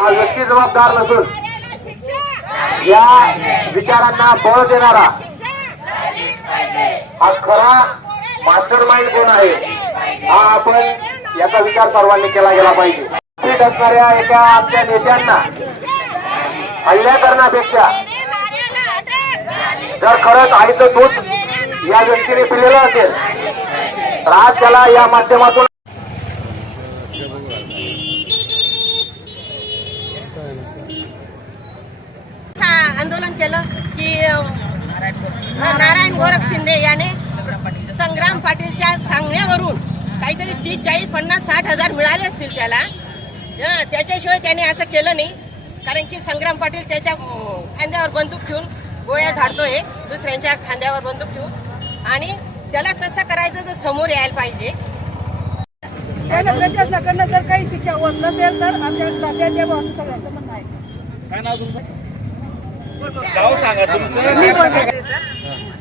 हा व्यक्ती जबाबदार नसून या विचारांना बळ देणारा हा खरा मास्टर माइंड कोण आहे हा आपण याचा विचार सर्वांनी केला गेला पाहिजे। पीठ असणाऱ्या एका आमच्या नेत्यांना हल्ला करण्यापेक्षा जर खरंच आईचं दूध या व्यक्तीने पिलेलं असेल तर आज त्याला या माध्यमातून आंदोलन केलं की नारायण गोरख शिंदे याने संग्राम पाटीलच्या सांगण्यावरून काहीतरी 30, 40, 50, 60 हजार मिळाले असतील त्याला। त्याच्याशिवाय त्याने असं केलं नाही, कारण की संग्राम पाटील त्याच्या खांद्यावर बंदूक ठेवून गोळ्या झाडतोय, दुसऱ्यांच्या खांद्यावर बंदूक ठेवून, आणि त्याला तसं करायचं तर समोर यायला पाहिजे। त्याला प्रशासनाकडनं जर काही शिक्षा होत नसेल तर आमच्या ताब्यात द्यावं असं सगळ्यांचं म्हणणं आहे। काय नाव तुमचं? गाव सांगा तुमचं।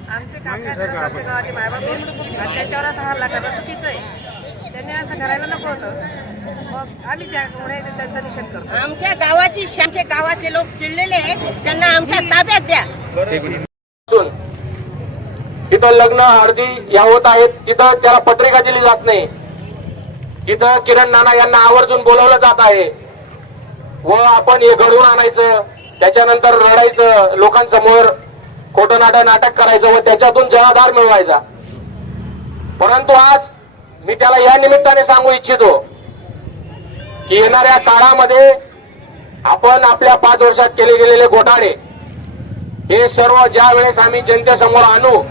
आमचे काका आमच्या गावाचे मायबाप आणि त्याच्यावर असा हल्ला करणं चुकीचं आहे, त्यांनी असं करायला नको होतं। मग आम्ही त्यामुळे त्यांचा निषेध करतो। आमच्या गावातले लोक चिडलेले आहेत, त्यांना आमच्या ताब्यात द्या। तिथं लग्न हळदी या होत आहेत, तिथं त्याला पत्रिका दिली जात नाही, तिथं किरण नाना यांना आवर्जून बोलवलं जात आहे व आपण हे घडवून आणायचं, त्याच्यानंतर रडायचं, लोकांसमोर खोटं नाटक करायचं व त्याच्यातून जनाधार मिळवायचा। परंतु आज मी त्याला या निमित्ताने सांगू इच्छितो की येणाऱ्या काळामध्ये आपण आपल्या 5 वर्षात केले गेलेले घोटाळे हे सर्व ज्या वेळेस आम्ही जनतेसमोर आणू